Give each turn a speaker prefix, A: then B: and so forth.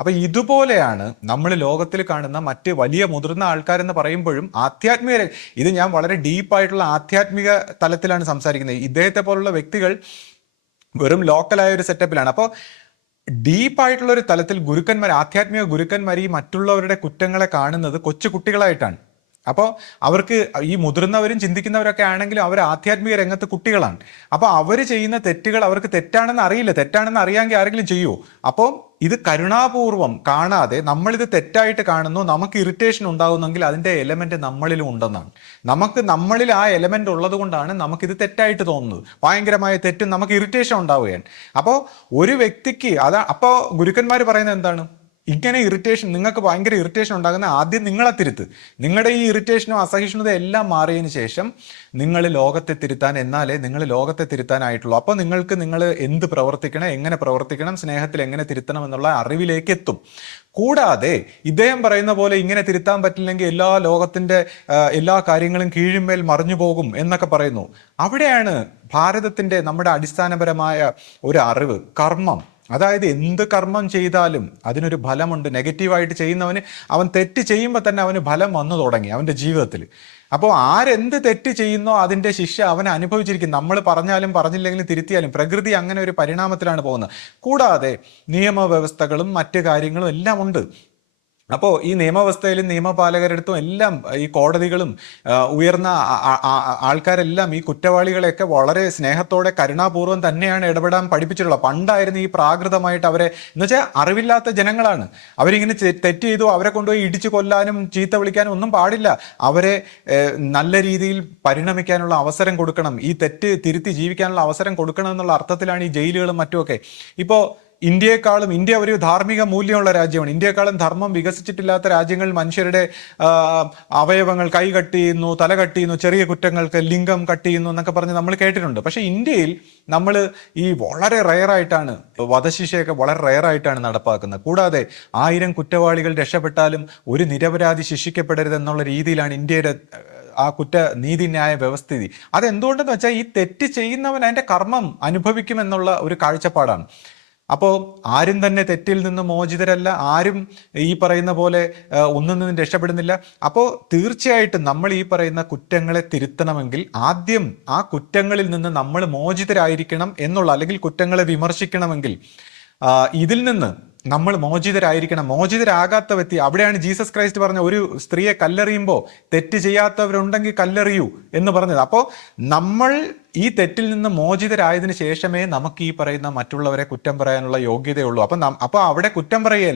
A: അപ്പൊ ഇതുപോലെയാണ് നമ്മൾ ലോകത്തിൽ കാണുന്ന മറ്റ് വലിയ മുതിർന്ന ആൾക്കാരെന്ന് പറയുമ്പോഴും ആധ്യാത്മിക ഇത് ഞാൻ വളരെ ഡീപ്പായിട്ടുള്ള ആധ്യാത്മിക തലത്തിലാണ് സംസാരിക്കുന്നത്. ഇദ്ദേഹത്തെ പോലുള്ള വ്യക്തികൾ വെറും ലോക്കലായ ഒരു സെറ്റപ്പിലാണ്. അപ്പോൾ ഡീപ്പായിട്ടുള്ള ഒരു തലത്തിൽ ഗുരുക്കന്മാർ ആധ്യാത്മിക ഗുരുക്കന്മാർ ഈ മറ്റുള്ളവരുടെ കുറ്റങ്ങളെ കാണുന്നത് കൊച്ചു കുട്ടികളായിട്ടാണ്. അപ്പോൾ അവർക്ക് ഈ മുതിർന്നവരും ചിന്തിക്കുന്നവരൊക്കെ ആണെങ്കിലും അവർ ആധ്യാത്മിക രംഗത്ത് കുട്ടികളാണ്. അപ്പോൾ അവർ ചെയ്യുന്ന തെറ്റുകൾ അവർക്ക് തെറ്റാണെന്ന് അറിയില്ല. തെറ്റാണെന്ന് അറിയാമെങ്കിൽ ആരെങ്കിലും ചെയ്യുമോ അപ്പോൾ ഇത് കരുണാപൂർവം കാണാതെ നമ്മളിത് തെറ്റായിട്ട് കാണുന്നു. നമുക്ക് ഇറിറ്റേഷൻ ഉണ്ടാകുന്നെങ്കിൽ അതിന്റെ എലമെന്റ് നമ്മളിലും ഉണ്ടെന്നാണ്. നമുക്ക് നമ്മളിൽ ആ എലമെന്റ് ഉള്ളത് കൊണ്ടാണ് നമുക്കിത് തെറ്റായിട്ട് തോന്നുന്നത്. ഭയങ്കരമായ തെറ്റും നമുക്ക് ഇറിറ്റേഷൻ ഉണ്ടാവുകയാണ്. അപ്പോൾ ഒരു വ്യക്തിക്ക് അതാ അപ്പോൾ ഗുരുക്കന്മാർ പറയുന്നത് എന്താണ്? ഇങ്ങനെ ഇറിറ്റേഷൻ നിങ്ങൾക്ക് ഭയങ്കര ഇറിറ്റേഷൻ ഉണ്ടാകുന്ന ആദ്യം നിങ്ങളെ തിരുത്ത്. നിങ്ങളുടെ ഈ ഇറിറ്റേഷനും അസഹിഷ്ണുത എല്ലാം മാറിയതിന് ശേഷം നിങ്ങൾ ലോകത്തെ തിരുത്താൻ എന്നാലേ നിങ്ങൾ ലോകത്തെ തിരുത്താനായിട്ടുള്ളൂ. അപ്പോൾ നിങ്ങൾക്ക് നിങ്ങൾ എന്ത് പ്രവർത്തിക്കണം എങ്ങനെ പ്രവർത്തിക്കണം സ്നേഹത്തിൽ എങ്ങനെ തിരുത്തണം എന്നുള്ള അറിവിലേക്ക് എത്തും. കൂടാതെ ഇദ്ദേഹം പറയുന്ന പോലെ ഇങ്ങനെ തിരുത്താൻ പറ്റില്ലെങ്കിൽ എല്ലാ ലോകത്തിന്റെ എല്ലാ കാര്യങ്ങളും കീഴുമേൽ മറിഞ്ഞു പോകും എന്നൊക്കെ പറയുന്നു. അവിടെയാണ് ഭാരതത്തിന്റെ നമ്മുടെ അടിസ്ഥാനപരമായ ഒരു അറിവ് കർമ്മം. അതായത് എന്ത് കർമ്മം ചെയ്താലും അതിനൊരു ഫലമുണ്ട്. നെഗറ്റീവായിട്ട് ചെയ്യുന്നവന് അവൻ തെറ്റ് ചെയ്യുമ്പോൾ തന്നെ അവന് ഫലം വന്നു തുടങ്ങി അവന്റെ ജീവിതത്തിൽ അപ്പോൾ ആരെന്ത് തെറ്റ് ചെയ്യുന്നോ അതിന്റെ ശിക്ഷ അവൻ അനുഭവിച്ചിരിക്കും. നമ്മൾ പറഞ്ഞാലും പറഞ്ഞില്ലെങ്കിലും തിരുത്തിയാലും പ്രകൃതി അങ്ങനെ ഒരു പരിണാമത്തിലാണ് പോകുന്നത്. കൂടാതെ നിയമവ്യവസ്ഥകളും മറ്റു കാര്യങ്ങളും എല്ലാം ഉണ്ട്. അപ്പോൾ ഈ നിയമവ്യവസ്ഥയിലും നിയമപാലകരടുത്തും എല്ലാം ഈ കോടതികളും ഉയർന്ന ആൾക്കാരെല്ലാം ഈ കുറ്റവാളികളെയൊക്കെ വളരെ സ്നേഹത്തോടെ കരുണാപൂർവം തന്നെയാണ് ഇടപെടാൻ പഠിപ്പിച്ചിട്ടുള്ളത്. പണ്ടായിരുന്നു ഈ പ്രാകൃതമായിട്ട് അവരെ എന്ന് വെച്ചാൽ അറിവില്ലാത്ത ജനങ്ങളാണ്. അവരിങ്ങനെ തെറ്റ് ചെയ്തു അവരെ കൊണ്ടുപോയി ഇടിച്ചു കൊല്ലാനും ചീത്ത വിളിക്കാനും ഒന്നും പാടില്ല. അവരെ നല്ല രീതിയിൽ പരിണമിക്കാനുള്ള അവസരം കൊടുക്കണം. ഈ തെറ്റ് തിരുത്തി ജീവിക്കാനുള്ള അവസരം കൊടുക്കണം എന്നുള്ള അർത്ഥത്തിലാണ് ഈ ജയിലുകളും മറ്റുമൊക്കെ. ഇപ്പോൾ ഇന്ത്യയെക്കാളും ഇന്ത്യ ഒരു ധാർമ്മിക മൂല്യമുള്ള രാജ്യമാണ്. ഇന്ത്യയെക്കാളും ധർമ്മം വികസിച്ചിട്ടില്ലാത്ത രാജ്യങ്ങൾ മനുഷ്യരുടെ അവയവങ്ങൾ കൈ കട്ട് ചെയ്യുന്നു തല കട്ട് ചെയ്യുന്നു ചെറിയ കുറ്റങ്ങൾക്ക് ലിംഗം കട്ട് ചെയ്യുന്നു എന്നൊക്കെ പറഞ്ഞ് നമ്മൾ കേട്ടിട്ടുണ്ട്. പക്ഷേ ഇന്ത്യയിൽ നമ്മൾ ഈ വളരെ റയറായിട്ടാണ് വധശിക്ഷയൊക്കെ വളരെ റയറായിട്ടാണ് നടപ്പാക്കുന്നത്. കൂടാതെ ആയിരം കുറ്റവാളികൾ രക്ഷപ്പെട്ടാലും ഒരു നിരപരാധി ശിക്ഷിക്കപ്പെടരുത് എന്നുള്ള രീതിയിലാണ് ഇന്ത്യയുടെ ആ കുറ്റ നീതിന്യായ വ്യവസ്ഥിതി. അതെന്തുകൊണ്ടെന്ന് വെച്ചാൽ ഈ തെറ്റ് ചെയ്യുന്നവൻ അതിന്റെ കർമ്മം അനുഭവിക്കുമെന്നുള്ള ഒരു കാഴ്ചപ്പാടാണ്. അപ്പോൾ ആരും തന്നെ തെറ്റിൽ നിന്ന് മോചിതരല്ല. ആരും ഈ പറയുന്ന പോലെ ഒന്നും നിന്നും രക്ഷപ്പെടുന്നില്ല. അപ്പോൾ തീർച്ചയായിട്ടും നമ്മൾ ഈ പറയുന്ന കുറ്റങ്ങളെ തിരുത്തണമെങ്കിൽ ആദ്യം ആ കുറ്റങ്ങളിൽ നിന്ന് നമ്മൾ മോചിതരായിരിക്കണം എന്നുള്ള അല്ലെങ്കിൽ കുറ്റങ്ങളെ വിമർശിക്കണമെങ്കിൽ ഇതിൽ നിന്ന് നമ്മൾ മോചിതരായിരിക്കണം. മോചിതരാകാത്ത വ്യക്തി അവിടെയാണ് ജീസസ് ക്രൈസ്റ്റ് പറഞ്ഞ ഒരു സ്ത്രീയെ കല്ലെറിയുമ്പോൾ തെറ്റ് ചെയ്യാത്തവരുണ്ടെങ്കിൽ കല്ലെറിയൂ എന്ന് പറഞ്ഞത്. അപ്പോൾ നമ്മൾ ഈ തെറ്റിൽ നിന്ന് മോചിതരായതിനു ശേഷമേ നമുക്ക് ഈ പറയുന്ന മറ്റുള്ളവരെ കുറ്റം പറയാനുള്ള യോഗ്യതയുള്ളൂ. അപ്പം അപ്പോൾ അവിടെ കുറ്റം പറയുക